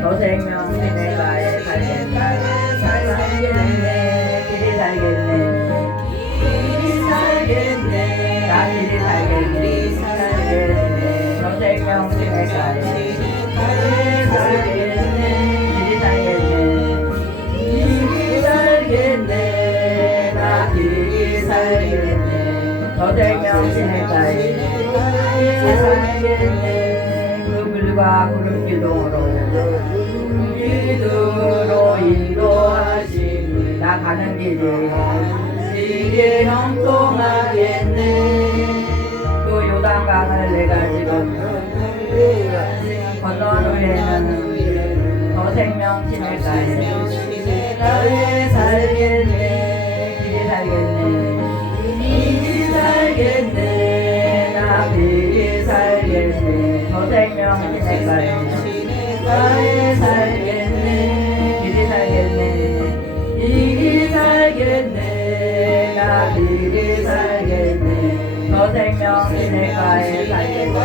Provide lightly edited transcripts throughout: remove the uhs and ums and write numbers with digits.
너 생명이 내가 살겠네. 길이 살겠네. 길이 살겠네. 나 길이 살겠네. 살겠네. 너 생명이 내가 살겠네. 길이 살겠네. 길이 살겠네. 나 길이 살겠네. 너 생명이 내가 살겠네. 그 불과 구름 기둥으로 인도하시니 나 가는 길에 형통하겠네. 그 요단강을 내가 지금 건넌 후에는 더 생명신을 가에 살겠네. 길이 살겠네. 길이 살겠네. 나 길이 살겠네. 더 생명신을 가에 살겠네. 길이 살겠네. 길이 살겠네. 나 길이 살겠네. 더 생명신을 가에 살겠네.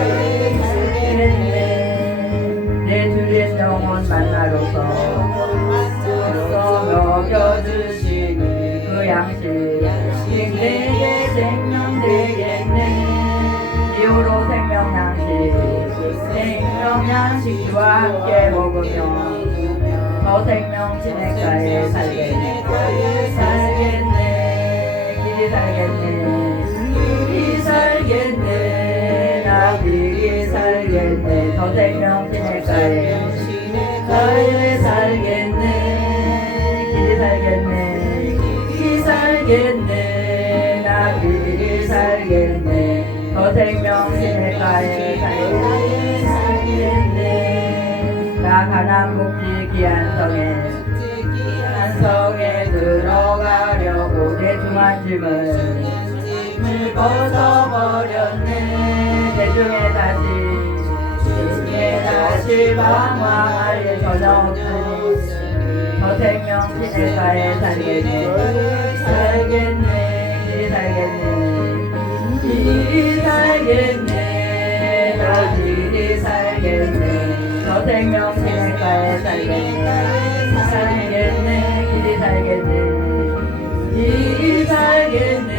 내 주린 영혼 만나로서 먹여주시니 그 양식 내게 생명 되겠네. 이후로 생명 양식과 함께 먹으며 더 생명 진액가에 살겠네. 길이 살겠네. 길이 살겠네. 나 길이 살겠네. 더 생명 진액가에 살겠네. 길이 살겠네. 길이 살겠네. 나 길이 살겠네. 더 생명 진액가에 살겠네. 나 가난 복지 귀한 성에 들어가려고 내 중한 짐을 벗어버렸네. 대중에 다시 방황할 전혀 없으니 더 생명신의 가에 살겠네. 길이 살겠네. 길이 살겠네. 나 길이 살겠네. 더 생명신의 가에 살겠네. 길이 살겠네. 길이 살겠네.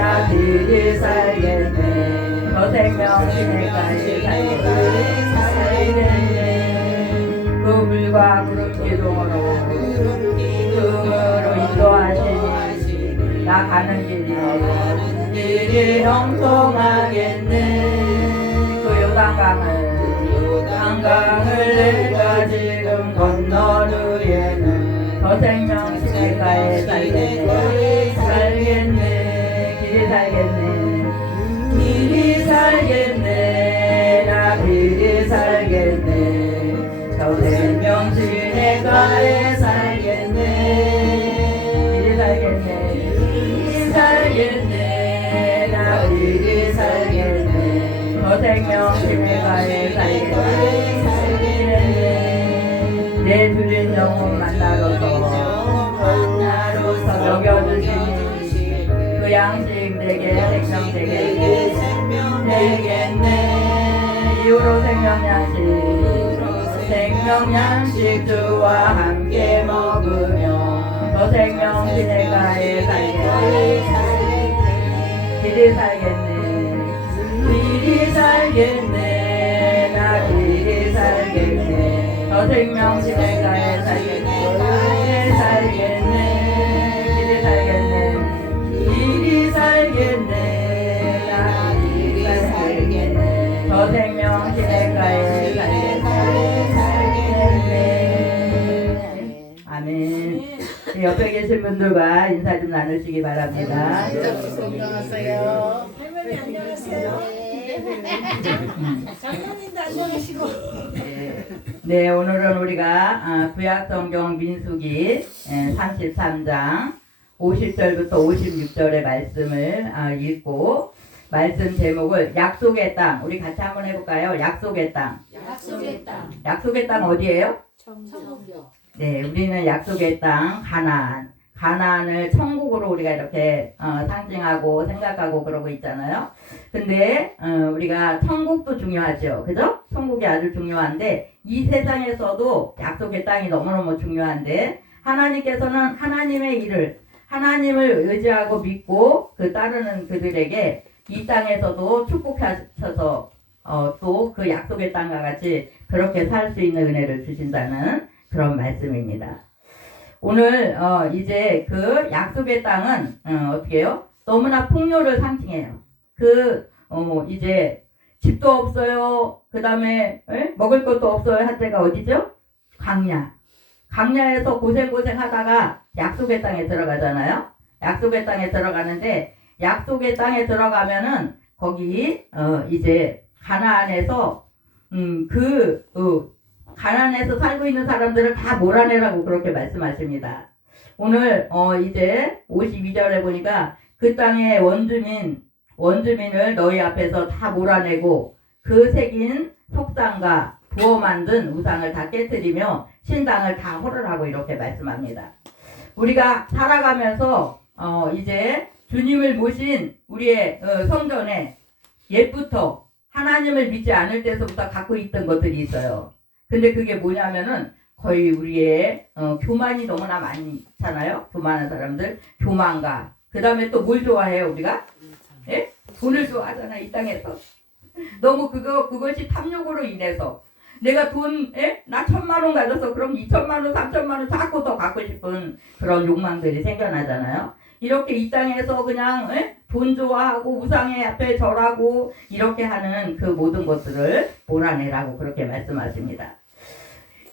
나 길이 살겠네. 더 생명신의 가에 살겠네. 그 불과 구름 기둥으로 인도하시니 나 가는 길이 형통하겠네. 그 요단강을 내가 지금 건넌 후에는 더 생명신의 가에 살겠네. 길이 살겠네. 길이 살겠네. 나 길이 살겠네. 더 생명신의 가에 살겠네. 길이 살겠네. 길이 살겠네. 나 길이 살겠네. 더 생명신의 가에 살겠네. 내 주린 영혼 만나러서 먹여주시니 그 양식 내게 생명 되겠네. 이후로 생명 양식 주와 함께 먹으며 더 생명신의 가에 살겠네. 길이 살겠네. 길이 살겠네. 나 길이 살겠네. 더 생명신의 가에 살겠네. 길이 살겠네. 길이 살겠네. 나 길이 살겠네. 더 생명신의 가에 살겠네. 아멘. 옆에 계신 분들과 인사 좀 나누시기 바랍니다. 건강하세요. 할머니 안녕하세요. 장로님도 안녕하시고. 네, 오늘은 우리가 구약성경 민수기 33장 50절부터 56절의 말씀을 읽고 말씀 제목을 약속의 땅, 우리 같이 한번 해볼까요? 약속의 땅. 약속의 땅 어디예요? 천국이요. 네, 우리는 약속의 땅 가나안, 가나안을 천국으로 우리가 이렇게 상징하고 생각하고 그러고 있잖아요. 근데 우리가 천국도 중요하죠. 그죠? 천국이 아주 중요한데 이 세상에서도 약속의 땅이 너무너무 중요한데 하나님께서는 하나님의 일을 하나님을 의지하고 믿고 그 따르는 그들에게 이 땅에서도 축복하셔서 또 그 약속의 땅과 같이 그렇게 살 수 있는 은혜를 주신다는 그런 말씀입니다. 오늘 이제 그 약속의 땅은 어떻게 해요? 너무나 풍요를 상징해요. 이제 집도 없어요. 그 다음에 먹을 것도 없어요. 할 때가 어디죠? 광야. 광야에서 고생 하다가 약속의 땅에 들어가잖아요. 약속의 땅에 들어가는데 약속의 땅에 들어가면은 거기 이제 가나안에서 가나안에서 살고 있는 사람들을 다 몰아내라고 그렇게 말씀하십니다. 오늘 이제 52절에 보니까 그 땅의 원주민을 너희 앞에서 다 몰아내고 그 새긴 속상과 부어 만든 우상을 다 깨뜨리며 신당을 다 헐으라고 이렇게 말씀합니다. 우리가 살아가면서 이제 주님을 모신 우리의 성전에 옛부터 하나님을 믿지 않을 때서부터 갖고 있던 것들이 있어요. 근데 그게 뭐냐면은 거의 우리의 교만이 너무나 많잖아요. 교만한 사람들, 교만과 그 다음에 또 뭘 좋아해요 우리가? 예? 돈을 좋아하잖아 이 땅에서. 너무 그것이 탐욕으로 인해서 내가 나 1,000만 원 가져서 그럼 2,000만 원, 3,000만 원 자꾸 더 갖고 싶은 그런 욕망들이 생겨나잖아요. 이렇게 이 땅에서 그냥 돈 좋아하고 우상의 앞에 절하고 이렇게 하는 그 모든 것들을 몰아내라고 그렇게 말씀하십니다.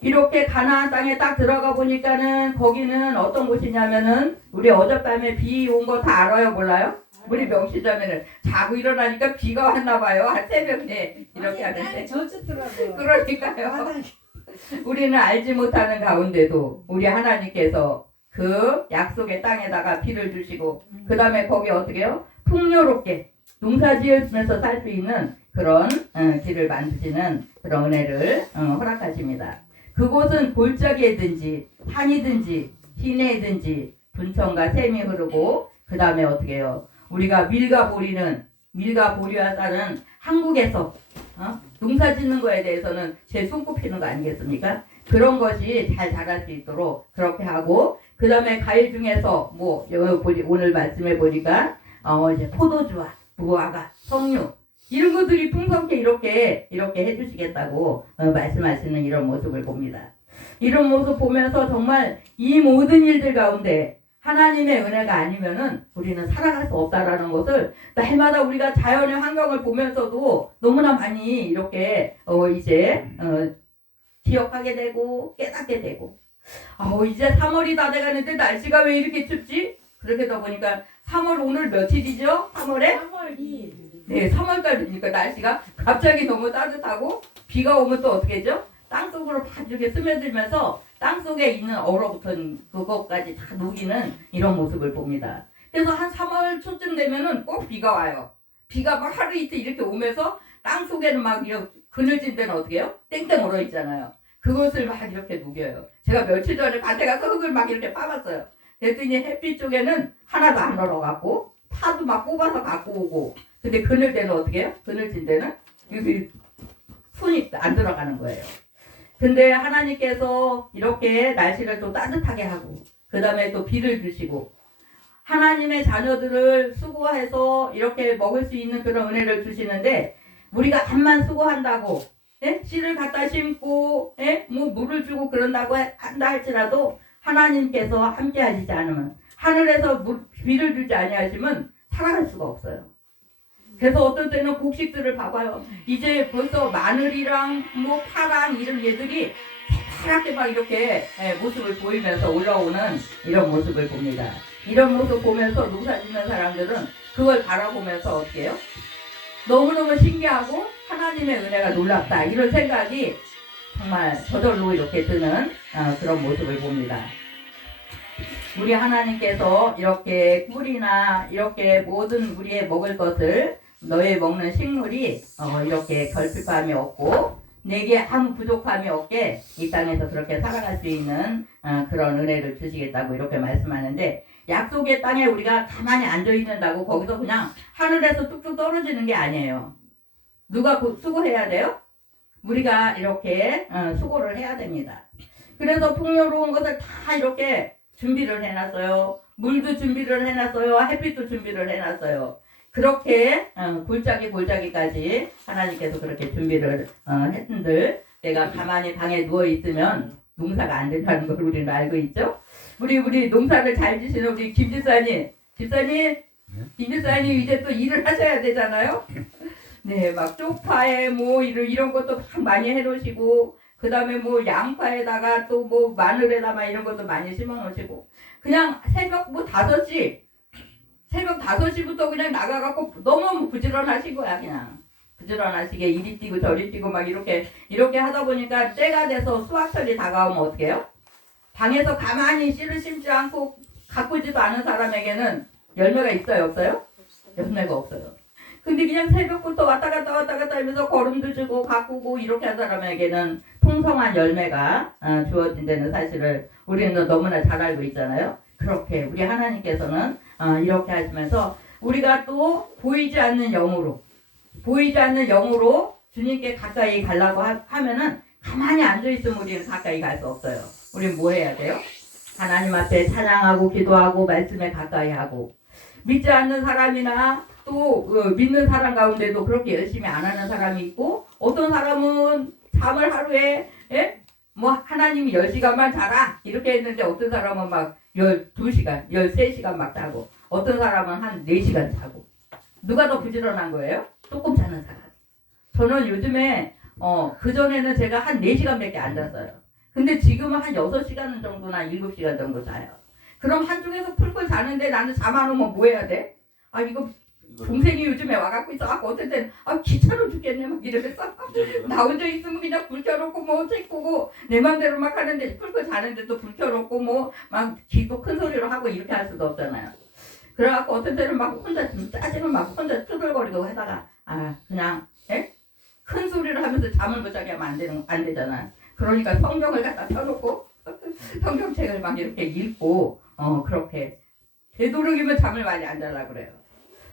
이렇게 가나안 땅에 딱 들어가 보니까는 거기는 어떤 곳이냐면은 우리 어젯밤에 비 온 거 다 알아요 몰라요? 우리 명시자매는 자고 일어나니까 비가 왔나 봐요. 한 새벽에 이렇게 하는데. 젖었더라고요. 그러니까요. 우리는 알지 못하는 가운데도 우리 하나님께서 그 약속의 땅에다가 비를 주시고 그 다음에 거기 어떻게 해요? 풍요롭게 농사 지으면서 살 수 있는 그런 길을 만드시는 그런 은혜를 허락하십니다. 그곳은 골짜기이든지 산이든지 시내이든지 분천과 샘이 흐르고 그 다음에 어떻게 해요? 우리가 밀과 보리와 쌀은 한국에서 농사 짓는 거에 대해서는 제일 손꼽히는 거 아니겠습니까? 그런 것이 잘 자랄 수 있도록 그렇게 하고 그 다음에 과일 중에서 오늘 말씀해 보니까 이제 포도주와 무화과, 석류 이런 것들이 풍성케 이렇게 해주시겠다고 말씀하시는 이런 모습을 봅니다. 이런 모습 보면서 정말 이 모든 일들 가운데 하나님의 은혜가 아니면은 우리는 살아갈 수 없다라는 것을 날마다 우리가 자연의 환경을 보면서도 너무나 많이 이렇게 이제 기억하게 되고 깨닫게 되고 이제 3월이 다 돼가는데 날씨가 왜 이렇게 춥지? 그렇게 더 보니까 3월 오늘 며칠이죠? 3월에? 3월 2일. 네, 3월달이니까 날씨가 갑자기 너무 따뜻하고 비가 오면 또 어떻게 되죠? 땅속으로 다 이렇게 스며들면서 땅속에 있는 얼어붙은 그것까지 다 녹이는 이런 모습을 봅니다. 그래서 한 3월 초쯤 되면은 꼭 비가 와요. 비가 막 하루 이틀 이렇게 오면서 땅속에는 막 이렇게 그늘진 데는 어떻게 해요? 땡땡 얼어 있잖아요. 그것을 막 이렇게 녹여요. 제가 며칠 전에 밭에 가서 흙을 막 이렇게 파봤어요. 그랬더니 햇빛 쪽에는 하나도 안 얼어갖고 파도 막 뽑아서 갖고 오고 근데 그늘 데는 어떻게 해요? 그늘진 데는 손이 안 들어가는 거예요. 근데 하나님께서 이렇게 날씨를 또 따뜻하게 하고 그 다음에 또 비를 주시고 하나님의 자녀들을 수고해서 이렇게 먹을 수 있는 그런 은혜를 주시는데 우리가 암만 수고한다고 씨를 갖다 심고 물을 주고 그런다고 한다 할지라도 하나님께서 함께 하시지 않으면 하늘에서 비를 주지 아니하시면 살아갈 수가 없어요. 그래서 어떤 때는 곡식들을 봐봐요. 이제 벌써 마늘이랑 파랑 이런 얘들이 파랗게 막 이렇게 모습을 보이면서 올라오는 이런 모습을 봅니다. 이런 모습 보면서 농사 짓는 사람들은 그걸 바라보면서 어떻게 해요? 너무너무 신기하고 하나님의 은혜가 놀랍다 이런 생각이 정말 저절로 이렇게 드는 그런 모습을 봅니다. 우리 하나님께서 이렇게 꿀이나 이렇게 모든 우리의 먹을 것을 너의 먹는 식물이 이렇게 결핍함이 없고 내게 아무 부족함이 없게 이 땅에서 그렇게 살아갈 수 있는 그런 은혜를 주시겠다고 이렇게 말씀하는데, 약속의 땅에 우리가 가만히 앉아 있는다고 거기서 그냥 하늘에서 뚝뚝 떨어지는 게 아니에요. 누가 수고해야 돼요? 우리가 이렇게 수고를 해야 됩니다. 그래서 풍요로운 것을 다 이렇게 준비를 해놨어요. 물도 준비를 해놨어요. 햇빛도 준비를 해놨어요. 그렇게 골짜기까지 하나님께서 그렇게 준비를 했는들, 내가 가만히 방에 누워 있으면 농사가 안 된다는 걸 우리는 알고 있죠. 우리 농사를 잘 지시는 우리 김 집사님 이제 또 일을 하셔야 되잖아요. 네, 막 쪽파에 뭐 이런 것도 막 많이 해놓으시고, 그 다음에 뭐 양파에다가 또 뭐 마늘에다가 이런 것도 많이 심어놓으시고, 그냥 새벽 5시부터 그냥 나가갖고 너무 부지런하신 거야. 그냥 부지런하시게 이리 뛰고 저리 뛰고 막 이렇게 하다 보니까 때가 돼서 수확철이 다가오면 어떡해요? 방에서 가만히 씨를 심지 않고 가꾸지도 않은 사람에게는 열매가 있어요, 없어요? 열매가 없어요. 근데 그냥 새벽부터 왔다 갔다 하면서 걸음도 주고 가꾸고 이렇게 한 사람에게는 풍성한 열매가 주어진다는 사실을 우리는 너무나 잘 알고 있잖아요. 그렇게 우리 하나님께서는 이렇게 하시면서 우리가 또 보이지 않는 영으로 주님께 가까이 가려고 하면은 가만히 앉아있으면 우리는 가까이 갈 수 없어요. 우리는 뭐 해야 돼요? 하나님 앞에 찬양하고 기도하고 말씀에 가까이 하고, 믿지 않는 사람이나 또 믿는 사람 가운데도 그렇게 열심히 안 하는 사람이 있고, 어떤 사람은 잠을 하루에 뭐 하나님이 10시간만 자라 이렇게 했는데, 어떤 사람은 막 12시간 13시간 막 자고, 어떤 사람은 한 4시간 자고. 누가 더 부지런한 거예요? 조금 자는 사람. 저는 요즘에 그전에는 제가 한 4시간밖에 안 잤어요. 근데 지금은 한 6시간 정도나 7시간 정도 자요. 그럼 한쪽에서 풀고 자는데 나는 잠 안 오면 뭐 해야 돼? 이거 동생이 요즘에 와갖고 있어갖고 어떨 땐 귀찮아 죽겠네 막 이러면서 나 혼자 있으면 그냥 불 켜놓고 뭐 책 보고 내 맘대로 막 하는데, 풀고 자는데 또 불 켜놓고 뭐 막 기도 큰 소리로 하고 이렇게 할 수도 없잖아요. 그래갖고 어떤 때는 막 혼자 짜증을 막 혼자 투덜거리고 하다가 그냥 큰 소리를 하면서 잠을 못 자게 하면 안 되잖아요. 그러니까 성경을 갖다 펴놓고 성경책을 막 이렇게 읽고 그렇게 되도록이면 잠을 많이 안 자려고 그래요.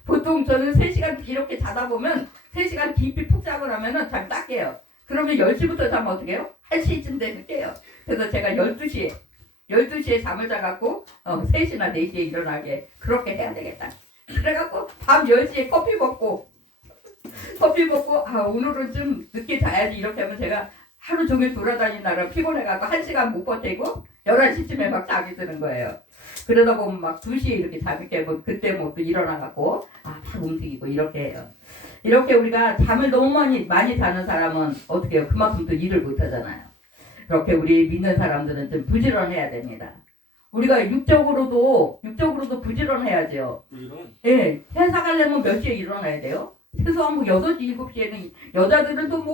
보통 저는 3시간 이렇게 자다 보면 3시간 깊이 푹 자고 나면은 잠 딱 깨요. 그러면 10시부터 자면 어떻게 해요? 1시쯤 되면 깨요. 그래서 제가 12시에 잠을 자갖고 3시나 4시에 일어나게 그렇게 해야 되겠다. 그래갖고 밤 10시에 커피 먹고 오늘은 좀 늦게 자야지 이렇게 하면 제가 하루 종일 돌아다니느라 피곤해갖고 1시간 못 버티고 11시쯤에 막 잠이 드는 거예요. 그러다 보면 막 2시에 이렇게 잠이 깨고, 그때 뭐 또 일어나갖고 막 움직이고 이렇게 해요. 이렇게 우리가 잠을 너무 많이 자는 사람은 어떻게 해요? 그만큼 또 일을 못 하잖아요. 그렇게 우리 믿는 사람들은 좀 부지런해야 됩니다. 우리가 육적으로도 부지런해야죠. 예, 회사 가려면 몇 시에 일어나야 돼요? 최소한 뭐 6시, 7시에는 여자들은 또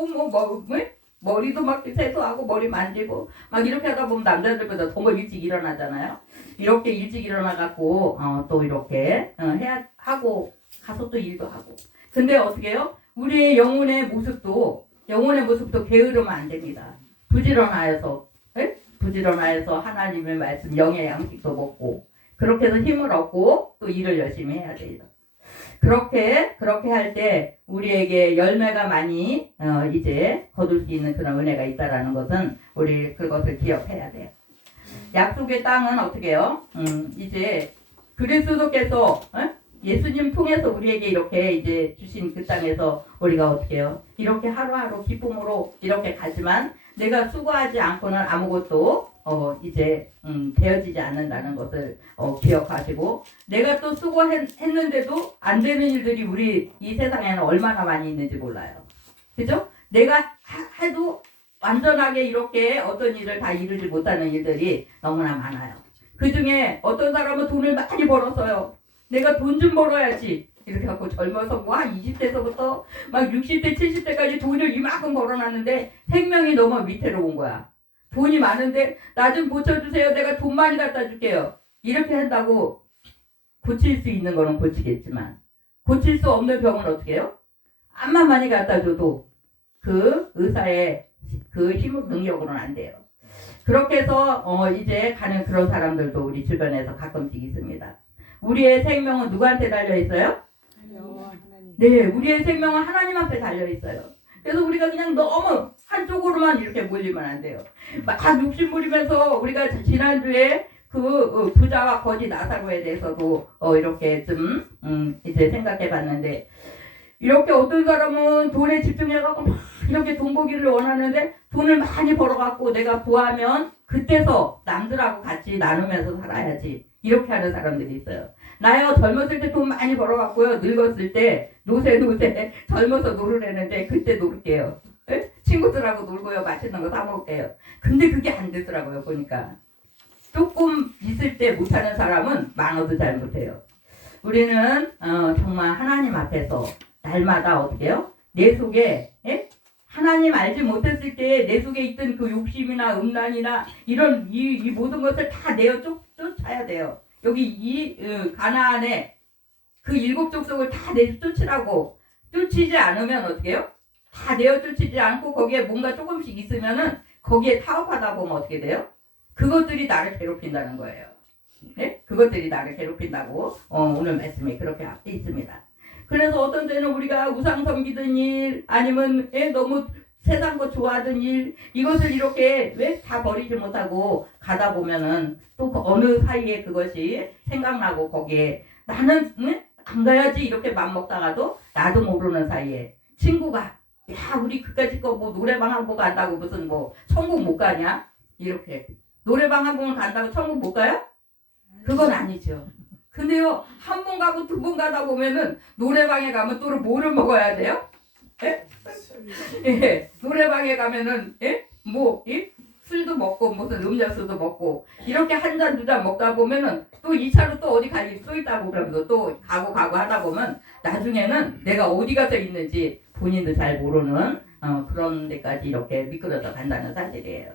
머리도 막 세수하고 머리 만지고 막 이렇게 하다 보면 남자들보다 더 일찍 일어나잖아요. 이렇게 일찍 일어나갖고 또 이렇게 해야 하고 가서 또 일도 하고. 근데 어떻게 해요? 우리의 영혼의 모습도 게으르면 안 됩니다. 부지런하여서 하나님의 말씀 영의 양식도 먹고, 그렇게 해서 힘을 얻고 또 일을 열심히 해야 돼요. 그렇게 할 때 우리에게 열매가 많이 이제 거둘 수 있는 그런 은혜가 있다라는 것은 우리 그것을 기억해야 돼요. 약속의 땅은 어떻게 해요? 이제 그리스도께서 예수님 통해서 우리에게 이렇게 이제 주신 그 땅에서 우리가 어떻게 해요? 이렇게 하루하루 기쁨으로 이렇게 가지만 내가 수고하지 않고는 아무것도 이제 되어지지 않는다는 것을 기억하시고, 내가 또 수고했는데도 안 되는 일들이 우리 이 세상에는 얼마나 많이 있는지 몰라요. 그죠? 내가 해도 완전하게 이렇게 어떤 일을 다 이루지 못하는 일들이 너무나 많아요. 그 중에 어떤 사람은 돈을 많이 벌었어요. 내가 돈 좀 벌어야지 이렇게 하고 젊어서 뭐 한 20대서부터 막 60대 70대까지 돈을 이만큼 벌어놨는데 생명이 너무 위태로운 거야. 돈이 많은데 나 좀 고쳐주세요. 내가 돈 많이 갖다 줄게요. 이렇게 한다고 고칠 수 있는 거는 고치겠지만 고칠 수 없는 병은 어떻게 해요? 암만 많이 갖다 줘도 그 의사의 그 힘 능력으로는 안 돼요. 그렇게 해서 이제 가는 그런 사람들도 우리 주변에서 가끔씩 있습니다. 우리의 생명은 누구한테 달려 있어요? 네, 우리의 생명은 하나님 앞에 달려 있어요. 그래서 우리가 그냥 너무 한쪽으로만 이렇게 몰리면 안 돼요. 막 욕심 부리면서 우리가 지난주에 그 부자와 거지 나사로에 대해서도 이렇게 좀 이제 생각해 봤는데, 이렇게 어떤 사람은 돈에 집중해갖고 막 이렇게 돈 벌기를 원하는데 돈을 많이 벌어갖고 내가 부하면 그때서 남들하고 같이 나누면서 살아야지, 이렇게 하는 사람들이 있어요. 나요, 젊었을 때 돈 많이 벌어갖고요, 늙었을 때 노세 젊어서 놀으려는데 그때 놀게요. 에? 친구들하고 놀고요, 맛있는 거 사 먹을게요. 근데 그게 안 되더라고요. 보니까 조금 있을 때 못하는 사람은 많아도 잘 못해요. 우리는 정말 하나님 앞에서 날마다 어떻게 해요? 내 속에 하나님 알지 못했을 때 내 속에 있던 그 욕심이나 음란이나 이런 이 모든 것을 다 내어 쫓아야 돼요. 여기 이 가나안에 그 7 족속을 다 내어 쫓으라고. 쫓이지 않으면 어떻게 해요? 다 내어 쫓이지 않고 거기에 뭔가 조금씩 있으면은 거기에 타협하다 보면 어떻게 돼요? 그것들이 나를 괴롭힌다는 거예요. 네? 그것들이 나를 괴롭힌다고 오늘 말씀에 그렇게 앞에 있습니다. 그래서 어떤 때는 우리가 우상 섬기던 일, 아니면 너무 세상 거 좋아하던 일, 이것을 이렇게 왜 다 버리지 못하고 가다 보면은 또 그 어느 사이에 그것이 생각나고 거기에 나는 안 가야지 이렇게 맘먹다가도 나도 모르는 사이에 친구가 야 우리 그까짓 거 뭐 노래방 한 번 간다고 무슨 뭐 천국 못 가냐? 이렇게 노래방 한 번 간다고 천국 못 가요? 그건 아니죠. 근데요, 한 번 가고 두 번 가다 보면은 노래방에 가면 또 뭐를 먹어야 돼요? 예? 예, 노래방에 가면은 술도 먹고 무슨 음료수도 먹고 이렇게 한 잔 두 잔 먹다 보면은 또 2차로 또 어디 갈 일 또 있다고 그러면서 또 가고 하다 보면 나중에는 내가 어디 가서 있는지 본인도 잘 모르는 그런 데까지 이렇게 미끄러져 간다는 사실이에요.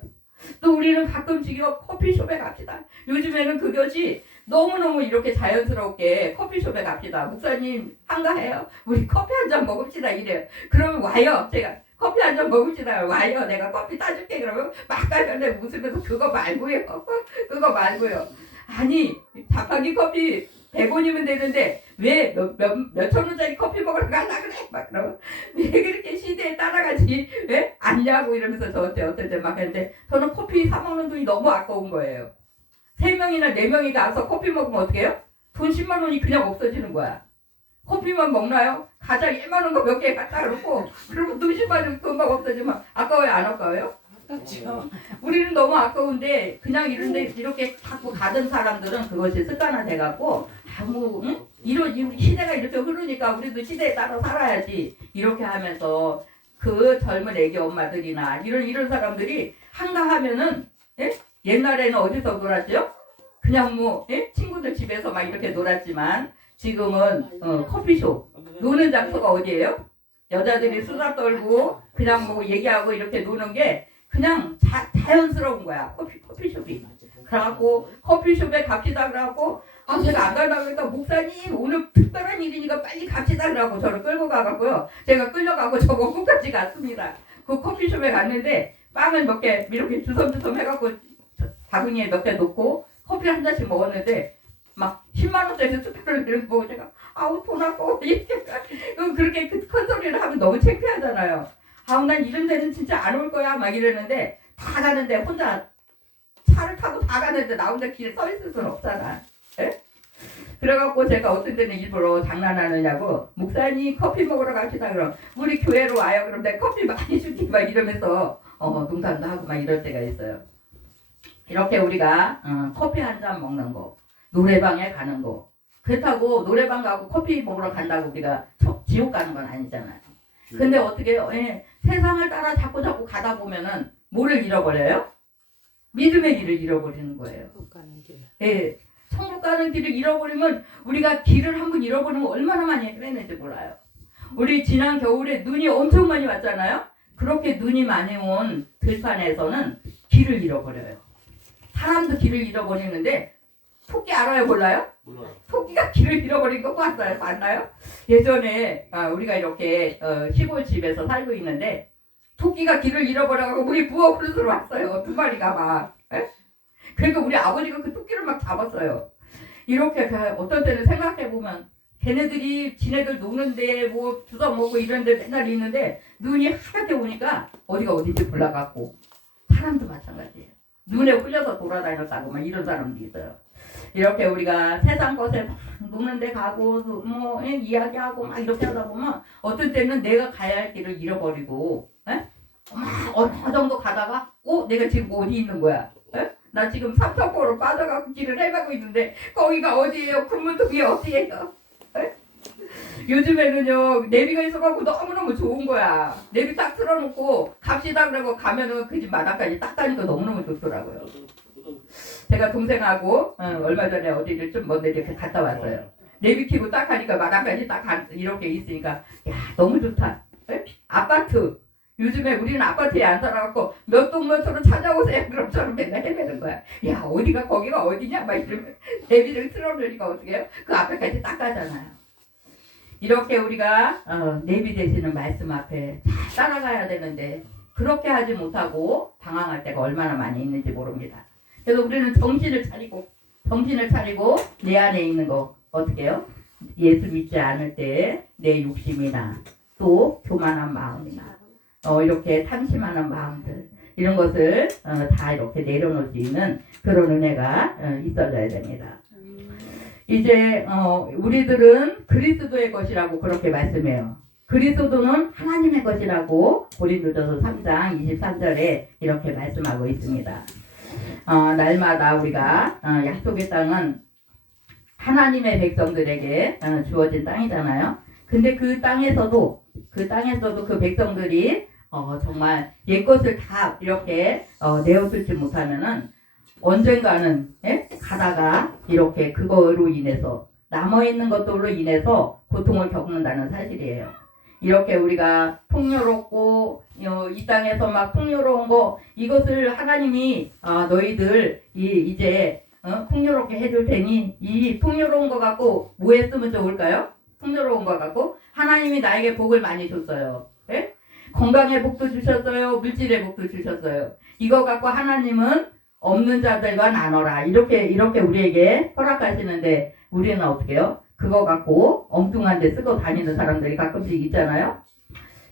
또 우리는 가끔씩요 커피숍에 갑시다. 요즘에는 그것이 너무너무 이렇게 자연스럽게 커피숍에 갑시다. 목사님 한가해요? 우리 커피 한 잔 먹읍시다 이래요. 그러면 와요. 제가 커피 한 잔 먹읍시다. 와요. 내가 커피 따줄게. 그러면 막 가는데 웃으면서 그거 말고요. 그거 말고요. 아니 자판기 커피 100원이면 되는데 왜 몇천 원짜리 커피 먹으러 가려 그래? 막 그러면 왜 그렇게 시대에 따라가지? 왜? 안냐고 이러면서 저한테 어떨 때 막 했는데 저는 커피 사 먹는 돈이 너무 아까운 거예요. 3명이나 4명이 가서 커피 먹으면 어떻게 해요? 돈 10만 원이 그냥 없어지는 거야. 커피만 먹나요? 가장 1만 원 거 몇 개 갖다 놓고 그러면 돈 10만 원 금방 없어지면 아까워요 안 아까워요? 그렇죠. 우리는 너무 아까운데 그냥 이런데 이렇게 자꾸 가던 사람들은 그것이 습관화 돼갖고 이런 시대가 이렇게 흐르니까 우리도 시대에 따라 살아야지 이렇게 하면서 그 젊은 애기 엄마들이나 이런 사람들이 한가하면은 옛날에는 어디서 놀았죠? 그냥 친구들 집에서 막 이렇게 놀았지만 지금은 커피숍 노는 장소가 어디예요? 여자들이 수다 떨고 그냥 뭐 얘기하고 이렇게 노는 게 그냥 자연스러운 거야. 커피숍이. 그래갖고 커피숍에 갑시다 그래갖고 제가 안 가려고 그러니까 목사님 오늘 특별한 일이니까 빨리 갑시다 그래갖고 저를 끌고 가갖고요. 제가 끌려가고 저 원고까지 갔습니다. 그 커피숍에 갔는데 빵을 몇 개 이렇게 주섬주섬 해갖고 바구니에 몇 개 놓고 커피 한 잔씩 먹었는데 막 10만 원짜리 스프를 이렇게 보고 제가 아우 돈 아까워 그렇게 큰 소리를 하면 너무 창피하잖아요. 난 이런 데는 진짜 안 올 거야 막 이러는데 다 가는데 혼자 차를 타고 다 가는데 나 혼자 길에 서 있을 수는 없잖아. 에? 그래갖고 제가 어떤 때는 일부러 장난하느냐고 목사님 커피 먹으러 갑시다 그럼 우리 교회로 와요 그럼 내가 커피 많이 줄게 막 이러면서 농담도 하고 막 이럴 때가 있어요. 이렇게 우리가 커피 한 잔 먹는 거 노래방에 가는 거 그렇다고 노래방 가고 커피 먹으러 간다고 우리가 지옥 가는 건 아니잖아요. 근데 어떻게 해요? 세상을 따라 자꾸 가다 보면은 뭐를 잃어버려요? 믿음의 길을 잃어버리는 거예요. 천국 가는 길을 잃어버리면 우리가 길을 한번 잃어버리면 얼마나 많이 헤매는지 몰라요. 우리 지난 겨울에 눈이 엄청 많이 왔잖아요. 그렇게 눈이 많이 온 들판에서는 길을 잃어버려요. 사람도 길을 잃어버리는데 토끼 알아요? 몰라요? 몰라요. 토끼가 길을 잃어버린 거 봤나요? 예전에 우리가 이렇게 시골 집에서 살고 있는데 토끼가 길을 잃어버려가고 우리 부엌 그릇으로 왔어요. 두 마리가 막. 예? 그러니까 우리 아버지가 그 토끼를 막 잡았어요. 이렇게 어떤 때는 생각해보면 걔네들이 지네들 노는데 뭐 주워 먹고 이런 데 맨날 있는데 눈이 하얗게 오니까 어디가 어딘지 몰라갖고 사람도 마찬가지예요. 눈에 흘려서 돌아다녔다고 막 이런 사람도 있어요. 이렇게 우리가 세상 것에 막 노는데 가고 뭐 이야기하고 막 이렇게 하다 보면 어떤 때는 내가 가야 할 길을 잃어버리고 막 어느 정도 가다가 내가 지금 어디 있는 거야? 나 지금 삼천포로 빠져가고 길을 헤매고 있는데 거기가 어디예요? 금문동이 어디예요? 요즘에는요 내비가 있어가지고 너무너무 좋은 거야. 내비 딱 틀어놓고 갑시다 그러고 가면은 그 집 마당까지 딱 가니까 너무너무 좋더라고요. 제가 동생하고 얼마 전에 어디를 좀 먼데 이렇게 갔다 왔어요. 내비 켜고 딱 가니까 마당까지 딱 이렇게 있으니까 야 너무 좋다. 아파트 요즘에 우리는 아파트에 안 살아갖고 몇 동 몇 호로 찾아오세요. 그럼 저는 맨날 헤매는 거야. 야 어디가 거기가 어디냐 막 이러면 내비를 틀어놓으니까 어떻게 해요? 그 앞에까지 딱 가잖아요. 이렇게 우리가 내비 되시는 말씀 앞에 잘 따라가야 되는데 그렇게 하지 못하고 방황할 때가 얼마나 많이 있는지 모릅니다. 그래서 우리는 정신을 차리고 내 안에 있는 거 어떻게 해요? 예수 믿지 않을 때 내 욕심이나 또 교만한 마음이나 이렇게 탐심하는 마음들 이런 것을 다 이렇게 내려놓을 수 있는 그런 은혜가 있어져야 됩니다. 이제 우리들은 그리스도의 것이라고 그렇게 말씀해요. 그리스도는 하나님의 것이라고 고린도전서 3장 23절에 이렇게 말씀하고 있습니다. 날마다 우리가 약속의 땅은 하나님의 백성들에게 주어진 땅이잖아요. 근데 그 땅에서도 그 백성들이 정말 옛것을 다 이렇게 내어두지 못하면은 언젠가는 가다가 이렇게 그거로 인해서 남아있는 것들로 인해서 고통을 겪는다는 사실이에요. 이렇게 우리가 풍요롭고 이 땅에서 막 풍요로운 거 이것을 하나님이 너희들 이제 풍요롭게 해줄 테니 이 풍요로운 거 갖고 뭐 했으면 좋을까요? 풍요로운 거 갖고 하나님이 나에게 복을 많이 줬어요. 예? 건강의 복도 주셨어요. 물질의 복도 주셨어요. 이거 갖고 하나님은 없는 자들과 나눠라. 이렇게 우리에게 허락하시는데 우리는 어떻게 해요? 그거 갖고 엉뚱한 데 쓰고 다니는 사람들이 가끔씩 있잖아요.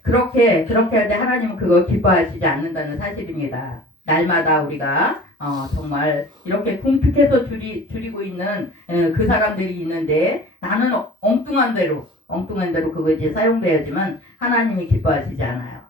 그렇게 할 때 하나님은 그거 기뻐하시지 않는다는 사실입니다. 날마다 우리가 정말 이렇게 궁핍해서 줄이고 있는 그 사람들이 있는데 나는 엉뚱한 대로 그거 이제 사용되어야지만 하나님이 기뻐하시지 않아요.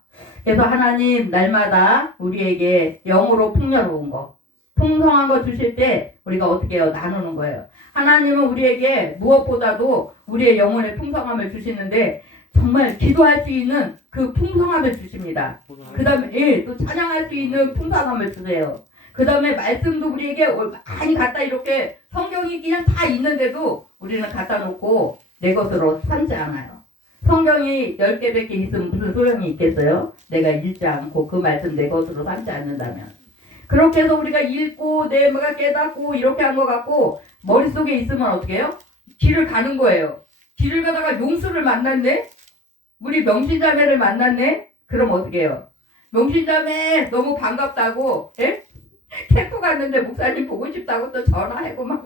그래서 하나님 날마다 우리에게 영으로 풍요로운 거 풍성한 거 주실 때 우리가 어떻게 해요? 나누는 거예요. 하나님은 우리에게 무엇보다도 우리의 영혼의 풍성함을 주시는데 정말 기도할 수 있는 그 풍성함을 주십니다. 그 다음에 또 찬양할 수 있는 풍성함을 주세요. 그 다음에 말씀도 우리에게 많이 갖다 이렇게 성경이 그냥 다 있는데도 우리는 갖다 놓고 내 것으로 삼지 않아요. 성경이 10개 100개 있으면 무슨 소용이 있겠어요? 내가 읽지 않고 그 말씀 내 것으로 삼지 않는다면. 그렇게 해서 우리가 읽고 내가 깨닫고 이렇게 한 것 같고 머릿속에 있으면 어떻게 해요? 길을 가는 거예요. 길을 가다가 용수를 만났네? 우리 명신자매를 만났네? 그럼 어떻게 해요? 명신자매 너무 반갑다고 캠프 갔는데 목사님 보고 싶다고 또 전화하고 막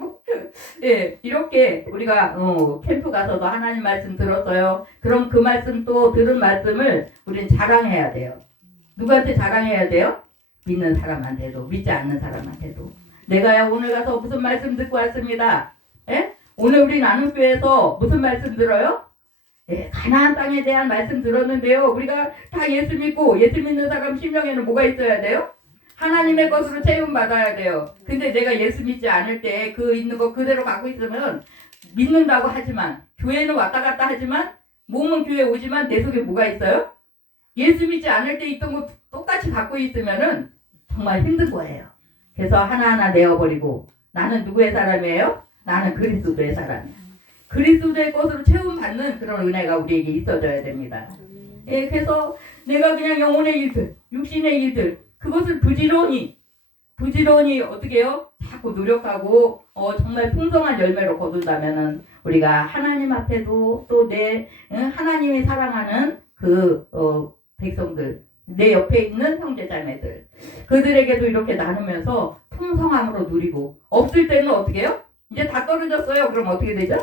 이렇게 우리가 캠프 가서도 하나님 말씀 들었어요. 그럼 그 말씀 또 들은 말씀을 우리는 자랑해야 돼요. 누구한테 자랑해야 돼요? 믿는 사람한테도 믿지 않는 사람한테도 내가 오늘 가서 무슨 말씀 듣고 왔습니다. 오늘 우리 나눔교회에서 무슨 말씀 들어요? 가나안 땅에 대한 말씀 들었는데요. 우리가 다 예수 믿고 예수 믿는 사람 심령에는 뭐가 있어야 돼요? 하나님의 것으로 채움받아야 돼요. 근데 내가 예수 믿지 않을 때 그 있는 거 그대로 갖고 있으면 믿는다고 하지만 교회는 왔다 갔다 하지만 몸은 교회 오지만 내 속에 뭐가 있어요? 예수 믿지 않을 때 있던 거 똑같이 갖고 있으면은 정말 힘든 거예요. 그래서 하나하나 내어버리고 나는 누구의 사람이에요? 나는 그리스도의 사람이에요. 그리스도의 것으로 채움받는 그런 은혜가 우리에게 있어져야 됩니다. 그래서 내가 그냥 영혼의 일들, 육신의 일들 그것을 부지런히 어떻게 해요? 자꾸 노력하고 정말 풍성한 열매로 거둔다면은 우리가 하나님 앞에도 또 내 하나님이 사랑하는 그 백성들 내 옆에 있는 형제자매들 그들에게도 이렇게 나누면서 풍성함으로 누리고 없을 때는 어떻게 해요? 이제 다 떨어졌어요. 그럼 어떻게 되죠?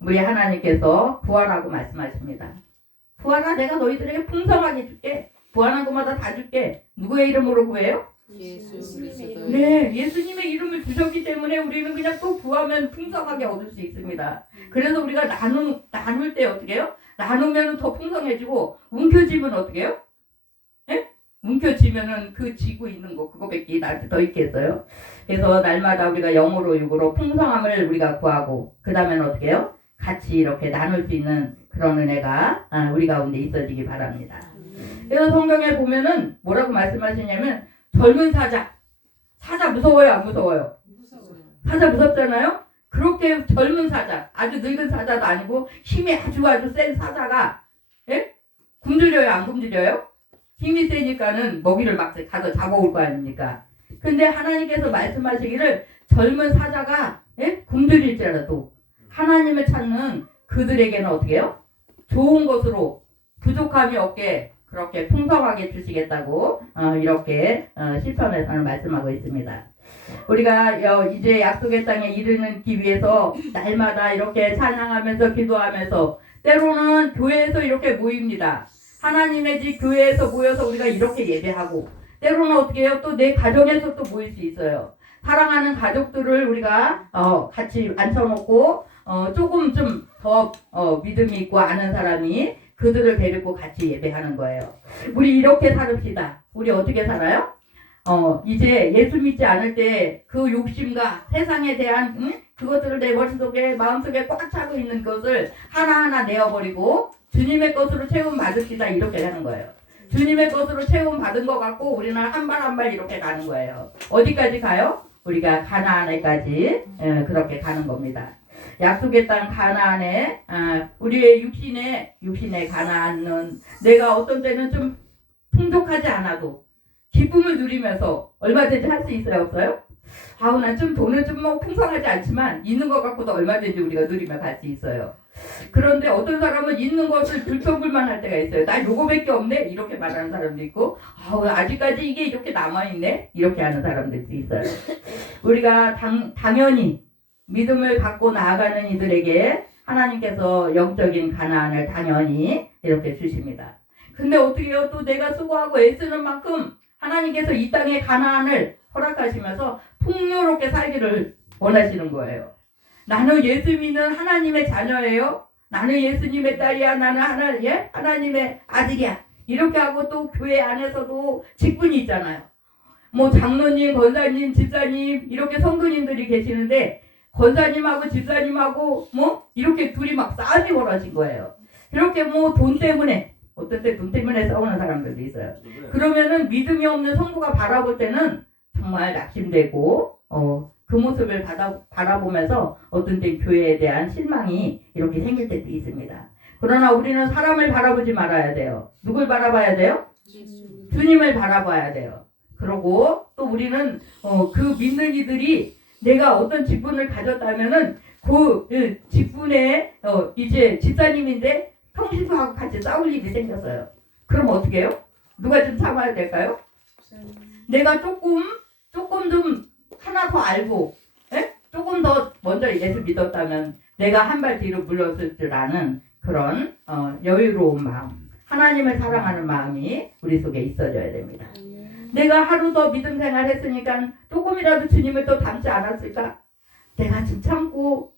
우리 하나님께서 부활하고 말씀하십니다. 부활아 내가 너희들에게 풍성하게 줄게. 구하는 것마다 다 줄게. 누구의 이름으로 구해요? 예수님의 이름. 네, 예수님의 이름을 주셨기 때문에 우리는 그냥 또 구하면 풍성하게 얻을 수 있습니다. 그래서 우리가 나눌 때 어떻게 해요? 나누면 더 풍성해지고 움켜쥐면 어떻게 해요? 예? 움켜쥐면은 그 쥐고 있는 거 그거밖에 나한테 더 있겠어요? 그래서 날마다 우리가 영으로 육으로 풍성함을 우리가 구하고 그 다음에는 어떻게 해요? 같이 이렇게 나눌 수 있는 그런 은혜가 우리 가운데 있어지기 바랍니다. 그래서 성경에 보면은 뭐라고 말씀하시냐면 젊은 사자 무서워요 안 무서워요? 사자 무섭잖아요? 그렇게 젊은 사자 아주 늙은 사자도 아니고 힘이 아주 센 사자가 예? 굶주려요 안 굶주려요? 힘이 세니까는 먹이를 막 가서 잡아올 거 아닙니까? 근데 하나님께서 말씀하시기를 젊은 사자가 예? 굶주릴지라도 하나님을 찾는 그들에게는 어떻게 해요? 좋은 것으로 부족함이 없게 그렇게 풍성하게 주시겠다고 이렇게 시편에서는 말씀하고 있습니다. 우리가 이제 약속의 땅에 이르기 위해서 날마다 이렇게 찬양하면서 기도하면서 때로는 교회에서 이렇게 모입니다. 하나님의 집 교회에서 모여서 우리가 이렇게 예배하고 때로는 어떻게 해요? 또 내 가정에서 또 모일 수 있어요. 사랑하는 가족들을 우리가 같이 앉혀놓고 조금 좀 더 믿음이 있고 아는 사람이 그들을 데리고 같이 예배하는 거예요. 우리 이렇게 살읍시다. 우리 어떻게 살아요? 이제 예수 믿지 않을 때 그 욕심과 세상에 대한 그것들을 내 머릿속에 마음속에 꽉 차고 있는 것을 하나하나 내어버리고 주님의 것으로 채움 받읍시다 이렇게 하는 거예요. 주님의 것으로 채움 받은 것 같고 우리는 한 발 한 발 이렇게 가는 거예요. 어디까지 가요? 우리가 가나안에까지 그렇게 가는 겁니다. 약속의 땅 가나안에 우리의 육신의 가나안은 내가 어떤 때는 좀 풍족하지 않아도 기쁨을 누리면서 얼마든지 할 수 있어요 없어요? 난 좀 돈은 좀 뭐 풍성하지 않지만 있는 것 갖고도 얼마든지 우리가 누리며 갈 수 있어요. 그런데 어떤 사람은 있는 것을 불평불만할 때가 있어요. 나 요거밖에 없네 이렇게 말하는 사람도 있고 아직까지 이게 이렇게 남아있네 이렇게 하는 사람들도 있어요. 우리가 당연히 믿음을 갖고 나아가는 이들에게 하나님께서 영적인 가나안을 당연히 이렇게 주십니다. 근데 어떻게 해요? 또 내가 수고하고 애쓰는 만큼 하나님께서 이 땅의 가나안을 허락하시면서 풍요롭게 살기를 원하시는 거예요. 나는 예수 믿는 하나님의 자녀예요. 나는 예수님의 딸이야. 나는 하나님의 아들이야. 이렇게 하고 또 교회 안에서도 직분이 있잖아요. 뭐 장로님, 권사님, 집사님 이렇게 성도님들이 계시는데 권사님하고 집사님하고 뭐 이렇게 둘이 막 싸움이 벌어진 거예요. 이렇게 뭐 돈 때문에 어떤 때 돈 때문에 싸우는 사람들도 있어요. 그러면은 믿음이 없는 성도가 바라볼 때는 정말 낙심되고 그 모습을 바라보면서 어떤 때 교회에 대한 실망이 이렇게 생길 때도 있습니다. 그러나 우리는 사람을 바라보지 말아야 돼요. 누굴 바라봐야 돼요? 주님을 바라봐야 돼요. 그러고 또 우리는 그 믿는 이들이 내가 어떤 직분을 가졌다면은 그 직분에 이제 집사님인데 평신도 하고 같이 싸울 일이 생겼어요. 그럼 어떻게 해요? 누가 좀 참아야 될까요? 내가 조금 좀 하나 더 알고 조금 더 먼저 예수 믿었다면 내가 한 발 뒤로 물렀을 줄 아는 그런 여유로운 마음, 하나님을 사랑하는 마음이 우리 속에 있어져야 됩니다. 내가 하루 더 믿음 생활했으니까 조금이라도 주님을 또 닮지 않았을까? 내가 좀 참고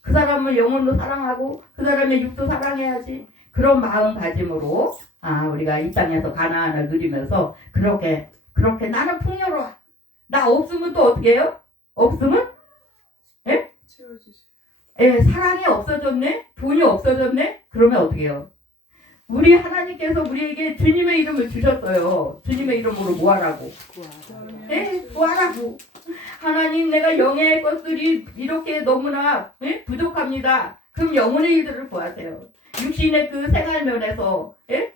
그 사람을 영혼도 사랑하고 그 사람의 육도 사랑해야지. 그런 마음가짐으로 우리가 이 땅에서 가나안을 누리면서 그렇게 나는 풍요로워. 나 없으면 또 어떻게 해요? 없으면? 예? 사랑이 없어졌네? 돈이 없어졌네? 그러면 어떻게 해요? 우리 하나님께서 우리에게 주님의 이름을 주셨어요. 주님의 이름으로 뭐 하라고? 뭐 하라고? 하나님 내가 영의 것들이 이렇게 너무나 부족합니다. 그럼 영혼의 일들을 구하세요. 육신의 그 생활면에서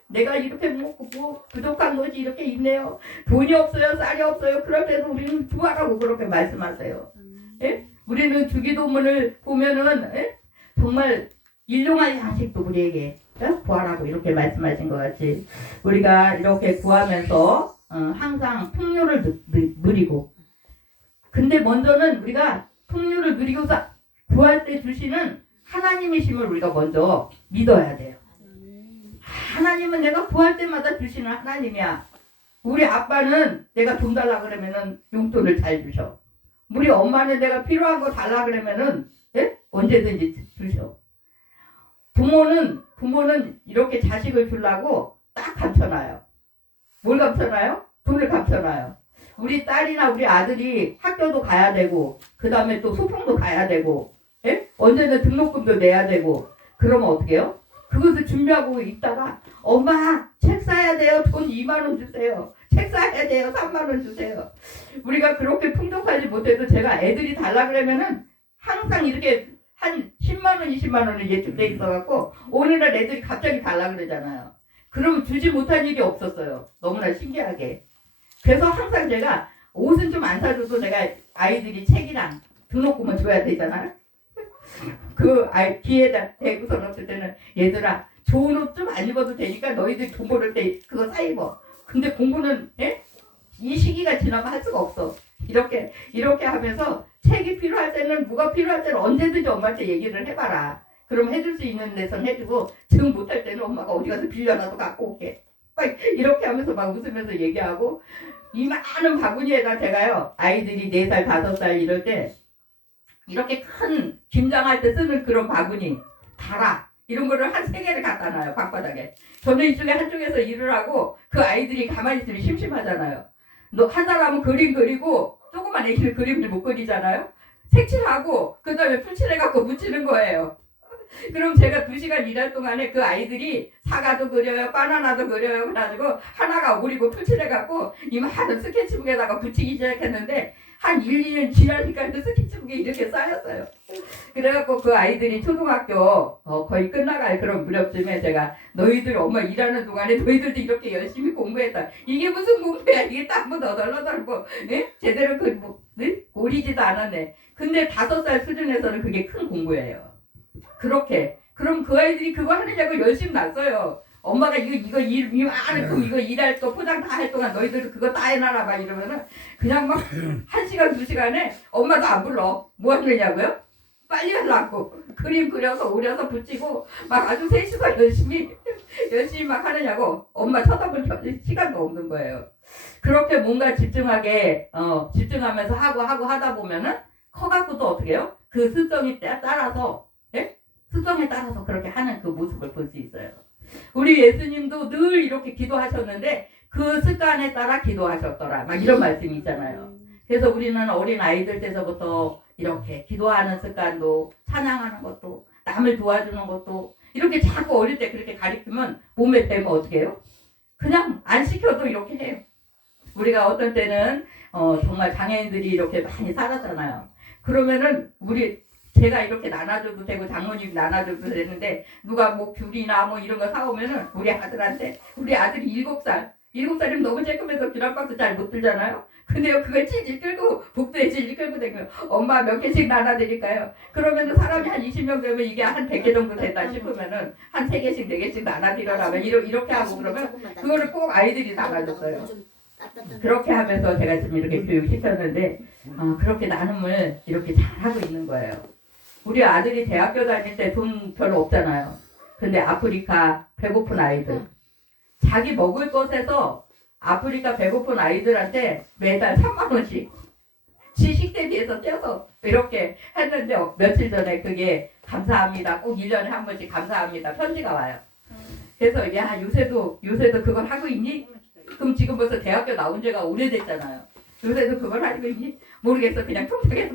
내가 이렇게 뭐 부족한 것이 이렇게 있네요. 돈이 없어요. 쌀이 없어요. 그럴 때도 우리는 구하라고 그렇게 말씀하세요. 우리는 주기도문을 보면은 정말 일용할 양식도 우리에게 구하라고 이렇게 말씀하신 것 같이 우리가 이렇게 구하면서 항상 풍요를 누리고 근데 먼저는 우리가 풍요를 누리고서 구할 때 주시는 하나님이심을 우리가 먼저 믿어야 돼요. 하나님은 내가 구할 때마다 주시는 하나님이야. 우리 아빠는 내가 돈 달라 그러면은 용돈을 잘 주셔. 우리 엄마는 내가 필요한 거 달라 그러면은 언제든지 주셔. 부모는 이렇게 자식을 주려고 딱 감춰놔요. 뭘 감춰놔요? 돈을 감춰놔요. 우리 딸이나 우리 아들이 학교도 가야 되고 그 다음에 또 소풍도 가야 되고 언제는 등록금도 내야 되고 그러면 어떻게 해요? 그것을 준비하고 있다가 엄마 책 사야 돼요. 돈 2만 원 주세요. 책 사야 돼요. 3만 원 주세요. 우리가 그렇게 풍족하지 못해도 제가 애들이 달라 그러면은 항상 이렇게 한 10만 원, 20만 원을 예측돼 있어갖고 오늘날 애들이 갑자기 달라 그러잖아요. 그러면 주지 못한 일이 없었어요. 너무나 신기하게. 그래서 항상 제가 옷은 좀 안 사줘도 내가 아이들이 책이랑 등록금은 줘야 되잖아요. 그 아이 귀에다 대고서 넣을 때는 얘들아 좋은 옷 좀 안 입어도 되니까 너희들 돈 벌을 때 그거 사 입어. 근데 공부는 이 시기가 지나면 할 수가 없어. 이렇게 하면서 책이 필요할 때는 뭐가 필요할 때는 언제든지 엄마한테 얘기를 해봐라. 그럼 해줄 수 있는 데선 해주고 정 못할 때는 엄마가 어디 가서 빌려놔도 갖고 올게. 막 이렇게 하면서 막 웃으면서 얘기하고 이 많은 바구니에다 제가요 아이들이 4살 5살 이럴 때 이렇게 큰 김장할 때 쓰는 그런 바구니 다라 이런 거를 한 3개를 갖다 놔요 방바닥에. 저는 이쪽에 한쪽에서 일을 하고 그 아이들이 가만히 있으면 심심하잖아요. 너 한 사람은 그림 그리고 조그만 애기는 그림을 못 그리잖아요. 색칠하고 그 다음에 풀칠해갖고 묻히는 거예요. 그럼 제가 2시간 일할 동안에 그 아이들이 사과도 그려요, 바나나도 그려요. 그래가지고 하나가 오리고 풀칠해갖고 이 많은 스케치북에다가 붙이기 시작했는데 한 1, 2년 지나니까 그 스케치북이 이렇게 쌓였어요. 그래갖고 그 아이들이 초등학교 거의 끝나갈 그런 무렵쯤에 제가 너희들 엄마 일하는 동안에 너희들도 이렇게 열심히 공부했다. 이게 무슨 공부야? 이게 땀도 너덜너덜고 제대로 오리지도 않았네. 근데 5살 수준에서는 그게 큰 공부예요. 그렇게 그럼 그 아이들이 그거 하느냐고 열심히 났어요. 엄마가 이거 이거 일할 거 포장 다 할 동안 너희들 그거 다 해놔라 막 이러면은 그냥 막 1시간 2시간에 엄마도 안 불러. 뭐 하느냐고요? 빨리 하려고 그림 그려서 오려서 붙이고 막 아주 3시간 열심히 막 하느냐고 엄마 쳐다볼 시간도 없는 거예요. 그렇게 뭔가 집중하면서 하고 하다 보면은 커갖고 또 어떻게 해요? 그 습성에 따라서 습성에 따라서 그렇게 하는 그 모습을 볼 수 있어요. 우리 예수님도 늘 이렇게 기도하셨는데 그 습관에 따라 기도하셨더라. 막 이런 말씀이 있잖아요. 그래서 우리는 어린 아이들 때서부터 이렇게 기도하는 습관도 찬양하는 것도 남을 도와주는 것도 이렇게 자꾸 어릴 때 그렇게 가르치면 몸에 배면 어떻게 해요? 그냥 안 시켜도 이렇게 해요. 우리가 어떤 때는 정말 장애인들이 이렇게 많이 살았잖아요. 그러면은 제가 이렇게 나눠줘도 되고 장모님이 나눠줘도 되는데 누가 뭐 귤이나 뭐 이런 거 사오면은 우리 아들이 7살이면 너무 쬐끔해서 귤 한 박스 잘 못 들잖아요. 근데요 그걸 찌질 끌고 복도에 찌질 끌고 다니면 엄마 몇 개씩 나눠드릴까요? 그러면은 사람이 한 20명 되면 이게 한 100개 정도 됐다 싶으면은 한 3개씩 4개씩 나눠드려라 이렇게 하고 그러면 그거를 꼭 아이들이 나눠줬어요. 그렇게 하면서 제가 지금 이렇게 교육시켰는데 그렇게 나눔을 이렇게 잘하고 있는 거예요. 우리 아들이 대학교 다닐 때 돈 별로 없잖아요. 근데 아프리카 배고픈 아이들 자기 먹을 것에서 아프리카 배고픈 아이들한테 매달 3만 원씩 지 식대비에서 떼서 이렇게 했는데 며칠 전에 그게 감사합니다. 꼭 1년에 한 번씩 감사합니다. 편지가 와요. 그래서 야 요새도 그걸 하고 있니? 그럼 지금 벌써 대학교 나온 지가 오래됐잖아요. 요새도 그걸 하고 있니? 모르겠어. 그냥 통장에서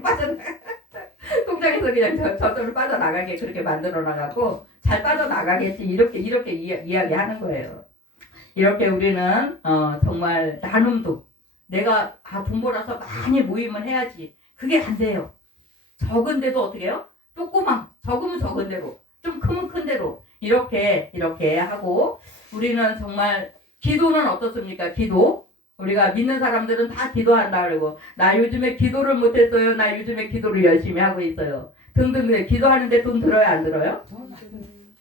통장에서 그냥 저절로 빠져나가게 그렇게 만들어 나가고 잘 빠져나가겠지 이렇게 이야기하는 거예요. 이렇게 우리는 정말 나눔도 내가 돈 벌어서 많이 모임을 해야지 그게 안 돼요. 적은데도 어떻게 해요? 적으면 적은 대로 좀 크면 큰 대로 이렇게 하고 우리는 정말 기도는 어떻습니까? 기도 우리가 믿는 사람들은 다 기도한다 그러고 나 요즘에 기도를 못했어요. 나 요즘에 기도를 열심히 하고 있어요. 등등 기도하는데 돈 들어요? 안 들어요?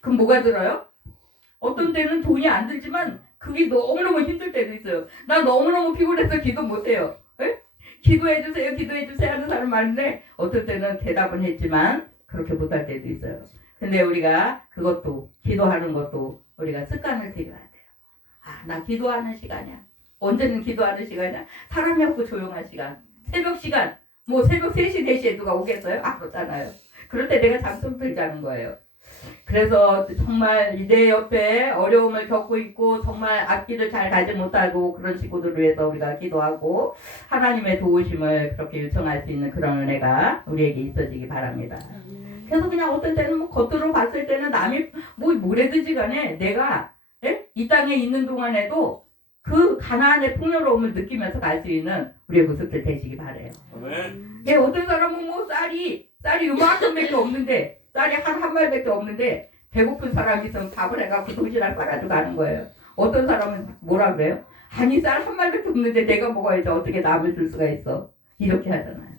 그럼 뭐가 들어요? 어떤 때는 돈이 안 들지만 그게 너무너무 힘들 때도 있어요. 나 너무너무 피곤해서 기도 못해요. 에? 기도해주세요, 기도해주세요 하는 사람 많은데 어떤 때는 대답은 했지만 그렇게 못할 때도 있어요. 근데 우리가 그것도 기도하는 것도 우리가 습관을 들여야 돼요. 아, 나 기도하는 시간이야. 언제는 기도하는 시간이야. 사람이 없고 조용한 시간. 새벽 시간. 뭐 새벽 3시, 4시에 누가 오겠어요? 안 오잖아요. 그럴 때 내가 잠 들자는 거예요. 그래서 정말 내 옆에 어려움을 겪고 있고 정말 앞길을 잘 가지 못하고 그런 친구들을 위해서 우리가 기도하고 하나님의 도우심을 그렇게 요청할 수 있는 그런 은혜가 우리에게 있어지기 바랍니다. 그래서 그냥 어떤 때는 뭐 겉으로 봤을 때는 남이 뭐 뭐래든지 간에 내가 이 땅에 있는 동안에도 그 가나안의 풍요로움을 느끼면서 갈 수 있는 우리의 모습들 되시기 바래요. 예, 어떤 사람은 뭐 쌀이 요만큼밖에 없는데 쌀이 한 말밖에 없는데 배고픈 사람이 있으면 밥을 해갖고 도시락 싸가지고 가는 거예요. 어떤 사람은 뭐라 그래요? 아니 쌀 한 말밖에 없는데 내가 먹어야지 어떻게 남을 줄 수가 있어. 이렇게 하잖아요.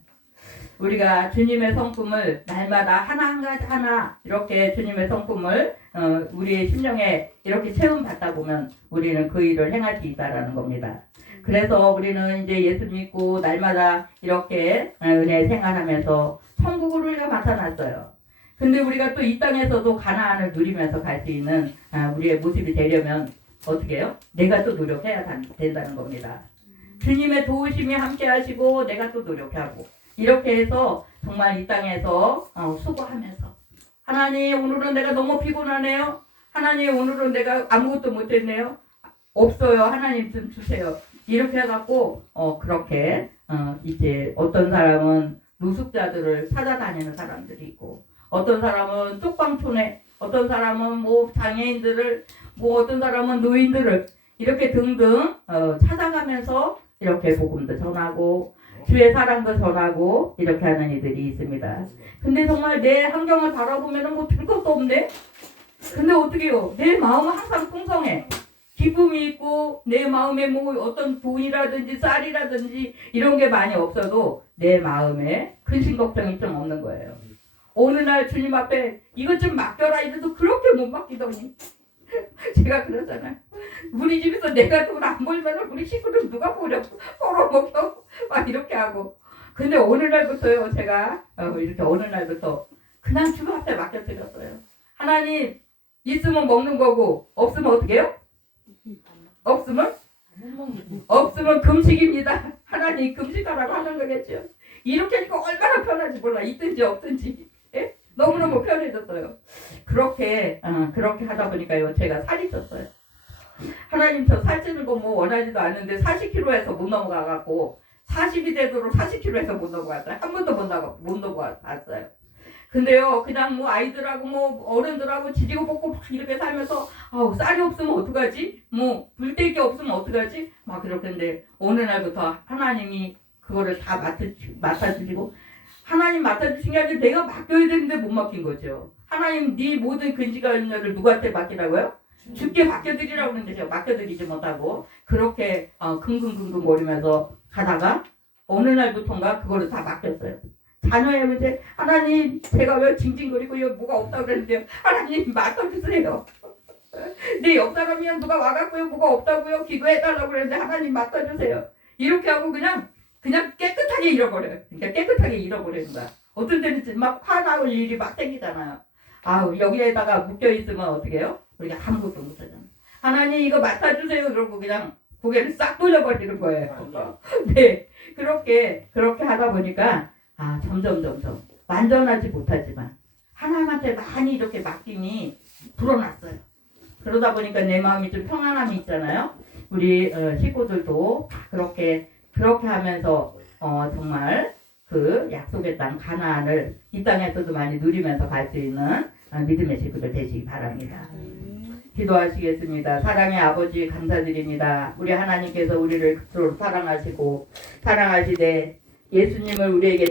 우리가 주님의 성품을 날마다 하나 이렇게 주님의 성품을 우리의 심령에 이렇게 체험받다 보면 우리는 그 일을 행할 수 있다라는 겁니다. 그래서 우리는 이제 예수 믿고 날마다 이렇게 은혜 생활하면서 천국을 우리가 맡아놨어요. 근데 우리가 또 이 땅에서도 가나안을 누리면서 갈 수 있는 우리의 모습이 되려면 어떻게 해요? 내가 또 노력해야 된다는 겁니다. 주님의 도우심이 함께 하시고 내가 또 노력하고 이렇게 해서 정말 이 땅에서 수고하면서 하나님 오늘은 내가 너무 피곤하네요. 하나님 오늘은 내가 아무것도 못했네요. 없어요. 하나님 좀 주세요. 이렇게 해갖고 그렇게 이제 어떤 사람은 노숙자들을 찾아다니는 사람들이 있고 어떤 사람은 쪽방촌에 어떤 사람은 뭐 장애인들을 뭐 어떤 사람은 노인들을 이렇게 등등 찾아가면서 이렇게 복음도 전하고 주의 사랑도 전하고 이렇게 하는 이들이 있습니다. 근데 정말 내 환경을 바라보면 뭐 들 것도 없네. 근데 어떻게 해요? 내 마음은 항상 풍성해. 기쁨이 있고 내 마음에 뭐 어떤 돈이라든지 쌀이라든지 이런 게 많이 없어도 내 마음에 근심 걱정이 좀 없는 거예요. 어느 날 주님 앞에 이것 좀 맡겨라 이래도 그렇게 못 맡기더니 제가 그러잖아요. 우리 집에서 내가 돈 안 벌면 우리 식구들 누가 버려 벌어먹여 막 이렇게 하고 근데 어느 날부터요 제가 이렇게 어느 날부터 그냥 주님 앞에 맡겨드렸어요. 하나님 있으면 먹는 거고 없으면 어떻게 해요? 없으면 금식입니다. 하나님 금식하라고 하는 거겠죠. 이렇게 하니까 얼마나 편한지 몰라. 있든지 없든지 예? 너무너무 편해졌어요. 그렇게 하다 보니까요 제가 살이 쪘어요. 하나님 저 살찌는 거 뭐 원하지도 않는데 40kg에서 못 넘어가갖고 40이 되도록 40kg에서 못 넘어갔어요. 한 번도 못 넘어갔어요. 근데요 그냥 뭐 아이들하고 뭐 어른들하고 지지고 볶고 막 이렇게 살면서 쌀이 없으면 어떡하지? 뭐 불 뗄 게 없으면 어떡하지? 막 그렇겠는데 어느 날부터 하나님이 그거를 다 맡아주시고 하나님 맡아주신 게 아니라 내가 맡겨야 되는데 못 맡긴 거죠. 하나님 네 모든 근지가를 누구한테 맡기라고요? 주께 맡겨드리라고 하는데 제가 맡겨드리지 못하고 그렇게 긍긍긍긍 거리면서 가다가 어느 날부터인가 그거를 다 맡겼어요. 자녀의 문제 하나님 제가 왜 징징거리고 여기 뭐가 없다고 그랬는데요. 하나님 맡아주세요. 내 옆 사람이랑 누가 와갖고요 뭐가 없다고요 기도해달라고 그랬는데 하나님 맡아주세요. 이렇게 하고 그냥 깨끗하게 잃어버려요. 그러니까 깨끗하게 잃어버리는 거야. 어떤 때는 막 화나올 일이 막 생기잖아요. 여기에다가 묶여있으면 어떻게 해요? 우리가 아무것도 못하잖아요. 하나님 이거 맡아주세요. 그러고 그냥 고개를 싹 돌려버리는 거예요. 네, 그렇게 하다 보니까 점점 완전하지 못하지만 하나님한테 많이 이렇게 맡김이 불어났어요. 그러다 보니까 내 마음이 좀 평안함이 있잖아요. 우리 식구들도 그렇게 하면서 정말 그 약속의 땅 가나안을 이 땅에서도 많이 누리면서 갈 수 있는 믿음의 식구들 되시기 바랍니다. 기도하시겠습니다. 사랑의 아버지 감사드립니다. 우리 하나님께서 우리를 그토록 사랑하시고 사랑하시되 예수님을 우리에게